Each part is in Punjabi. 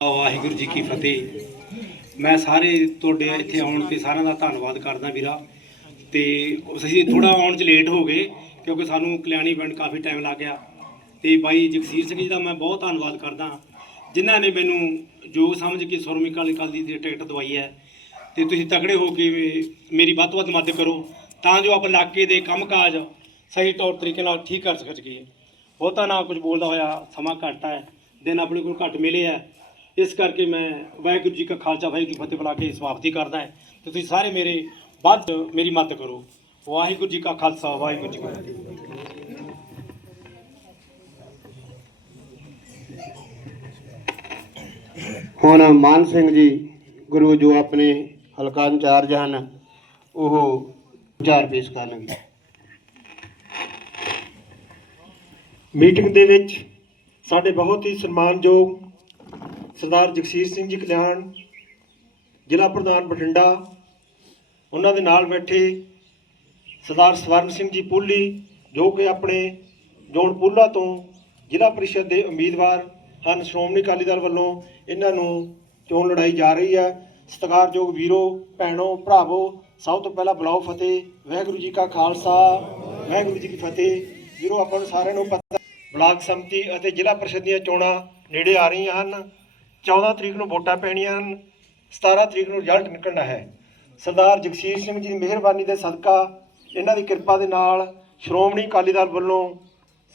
ਵਾਹਿਗੁਰੂ ਜੀ ਕੀ ਫਤਿਹ। ਮੈਂ ਸਾਰੇ ਤੁਹਾਡੇ ਇੱਥੇ ਆਉਣ ਤੇ ਸਾਰਿਆਂ ਦਾ ਧੰਨਵਾਦ ਕਰਦਾ ਵੀਰਾ। ਤੇ ਅਸੀਂ ਥੋੜਾ ਆਉਣ 'ਚ ਲੇਟ ਹੋ ਗਏ, ਕਿਉਂਕਿ ਸਾਨੂੰ ਕਲਿਆਣੀ ਪਿੰਡ ਕਾਫੀ ਟਾਈਮ ਲੱਗ ਗਿਆ। ਤੇ ਬਾਈ ਜਗਸੀਰ ਸਿੰਘ ਜੀ ਦਾ ਮੈਂ ਬਹੁਤ ਧੰਨਵਾਦ ਕਰਦਾ। ਜਿਨ੍ਹਾਂ ਨੇ ਮੈਨੂੰ ਯੋਗ ਸਮਝ ਕੇ ਸੁਰਮੀ ਕਾਲੀ ਕਾਲੀ ਦੀ ਟਿਕਟ ਦਵਾਈ ਹੈ, ਤੇ ਤੁਸੀਂ ਤਕੜੇ ਹੋ ਕੇ ਮੇਰੀ ਵੱਧ ਤੋਂ ਵੱਧ ਮਦਦ ਕਰੋ, ਤਾਂ ਜੋ ਆਪਾਂ ਇਲਾਕੇ ਦੇ ਕੰਮਕਾਜ ਸਹੀ ਤੌਰ ਤਰੀਕੇ ਨਾਲ ਠੀਕ ਕਰ ਸਕੀਏ। ਬਹੁਤਾ ਨਾ ਕੁਝ ਬੋਲਦਾ ਹੋਇਆ ਸਮਾਂ ਘੱਟ ਹੈ, ਦਿਨ ਆਪਣੇ ਕੋਲ ਘੱਟ ਮਿਲੇ ਆ ਇਸ ਕਰਕੇ ਮੈਂ ਵਾਹਿਗੁਰੂ ਜੀ ਕਾ ਖਾਲਸਾ ਵਾਹਿਗੁਰੂ ਜੀ ਫਤਿਹ ਬੁਲਾ ਕੇ ਸਮਾਪਤੀ ਕਰਦਾ ਹੈ। ਤੇ ਤੁਸੀਂ ਸਾਰੇ ਮੇਰੇ ਵੱਧ ਮੇਰੀ ਮਦਦ ਕਰੋ। ਵਾਹਿਗੁਰੂ ਜੀ ਕਾ ਖਾਲਸਾ ਵਾਹਿਗੁਰੂ ਜੀ ਕੀ ਫਤਿਹ। ਹੁਣ ਮਾਨ ਸਿੰਘ ਜੀ ਗੁਰੂ ਜੋ ਆਪਣੇ ਹਲਕਾ ਇੰਚਾਰਜ ਹਨ ਉਹ ਵਿਚਾਰ ਪੇਸ਼ ਕਰਨਗੇ। ਮੀਟਿੰਗ ਦੇ ਵਿੱਚ ਸਾਡੇ ਬਹੁਤ ਹੀ ਸਨਮਾਨਯੋਗ ਸਰਦਾਰ ਜਗਸੀਰ ਸਿੰਘ ਜੀ ਕਲਿਆਣ, ਜ਼ਿਲ੍ਹਾ ਪ੍ਰਧਾਨ ਬਠਿੰਡਾ, ਉਹਨਾਂ ਦੇ ਨਾਲ ਬੈਠੇ ਸਰਦਾਰ ਸਵਰਨ ਸਿੰਘ ਜੀ ਪੁੱਲੀ, ਜੋ ਕਿ ਆਪਣੇ ਜੋਨ ਪੁੱਲਾ ਤੋਂ ਜ਼ਿਲ੍ਹਾ ਪਰਿਸ਼ਦ ਦੇ ਉਮੀਦਵਾਰ ਹਨ। ਸ਼੍ਰੋਮਣੀ ਅਕਾਲੀ ਦਲ ਵੱਲੋਂ ਇਹਨਾਂ ਨੂੰ ਚੋਣ ਲੜਾਈ ਜਾ ਰਹੀ ਹੈ। ਸਤਿਕਾਰਯੋਗ ਵੀਰੋ, ਭੈਣੋ, ਭਰਾਵੋ, ਸਭ ਤੋਂ ਪਹਿਲਾਂ ਬੁਲਾਓ ਫਤਿਹ। ਵਾਹਿਗੁਰੂ ਜੀ ਕਾ ਖਾਲਸਾ, ਵਾਹਿਗੁਰੂ ਜੀ ਕੀ ਫਤਿਹ। ਵੀਰੋ, ਆਪਾਂ ਨੂੰ ਸਾਰਿਆਂ ਨੂੰ ਪਤਾ ਬਲਾਕ ਸੰਮਤੀ ਅਤੇ ਜ਼ਿਲ੍ਹਾ ਪਰਿਸ਼ਦ ਦੀਆਂ ਚੋਣਾਂ ਨੇੜੇ ਆ ਰਹੀਆਂ ਹਨ। 14 ਤਰੀਕ ਨੂੰ ਵੋਟਾਂ ਪੈਣੀਆਂ ਹਨ 17 ਤਰੀਕ ਨੂੰ ਰਿਜ਼ਲਟ ਨਿਕਲਣਾ ਹੈ। ਸਰਦਾਰ ਜਗਸੀਰ ਸਿੰਘ ਜੀ ਦੀ ਮਿਹਰਬਾਨੀ ਦੇ ਸਦਕਾ ਇਹਨਾਂ ਦੀ ਕਿਰਪਾ ਦੇ ਨਾਲ ਸ਼੍ਰੋਮਣੀ ਅਕਾਲੀ ਦਲ ਵੱਲੋਂ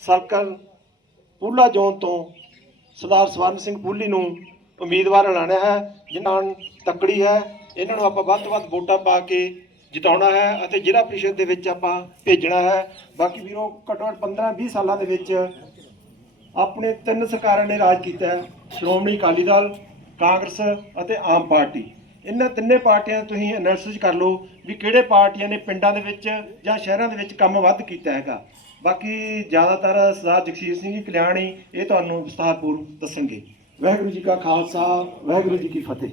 ਸਰਕਲ ਪੂਲਾ ਜ਼ੋਨ ਤੋਂ ਸਰਦਾਰ ਸਵਰਨ ਸਿੰਘ ਪੂਲੀ ਨੂੰ ਉਮੀਦਵਾਰ ਐਲਾਨਿਆ ਹੈ, ਜਿਨ੍ਹਾਂ ਨਾਲ ਤੱਕੜੀ ਹੈ। ਇਹਨਾਂ ਨੂੰ ਆਪਾਂ ਵੱਧ ਤੋਂ ਵੱਧ ਵੋਟਾਂ ਪਾ ਕੇ ਜਿਤਾਉਣਾ ਹੈ ਅਤੇ ਜ਼ਿਲ੍ਹਾ ਪ੍ਰੀਸ਼ਦ ਦੇ ਵਿੱਚ ਆਪਾਂ ਭੇਜਣਾ ਹੈ। ਬਾਕੀ ਵੀਰੋ, ਘੱਟੋ ਘੱਟ 15 20 ਸਾਲਾਂ ਦੇ ਵਿੱਚ ਆਪਣੇ ਤਿੰਨ ਸਰਕਾਰਾਂ ਨੇ ਰਾਜ ਕੀਤਾ ਹੈ, ਸ਼੍ਰੋਮਣੀ ਅਕਾਲੀ ਦਲ, ਕਾਂਗਰਸ ਅਤੇ ਆਮ ਪਾਰਟੀ। ਇਹਨਾਂ ਤਿੰਨੇ ਪਾਰਟੀਆਂ ਤੁਸੀਂ ਐਨਾਲਿਸਿਸ ਕਰ ਲਓ ਵੀ ਕਿਹੜੇ ਪਾਰਟੀਆਂ ਨੇ ਪਿੰਡਾਂ ਦੇ ਵਿੱਚ ਜਾਂ ਸ਼ਹਿਰਾਂ ਦੇ ਵਿੱਚ ਕੰਮ ਵੱਧ ਕੀਤਾ ਹੈਗਾ। ਬਾਕੀ ਜ਼ਿਆਦਾਤਰ ਸਰਦਾਰ ਜਗਸੀਰ ਸਿੰਘ ਜੀ ਕਲਿਆਣੀ, ਇਹ ਤੁਹਾਨੂੰ ਵਿਸਤਾਰਪੂਰਵਕ ਦੱਸਣਗੇ। ਵਾਹਿਗੁਰੂ ਜੀ ਕਾ ਖਾਲਸਾ, ਵਾਹਿਗੁਰੂ ਜੀ ਕੀ ਫਤਿਹ।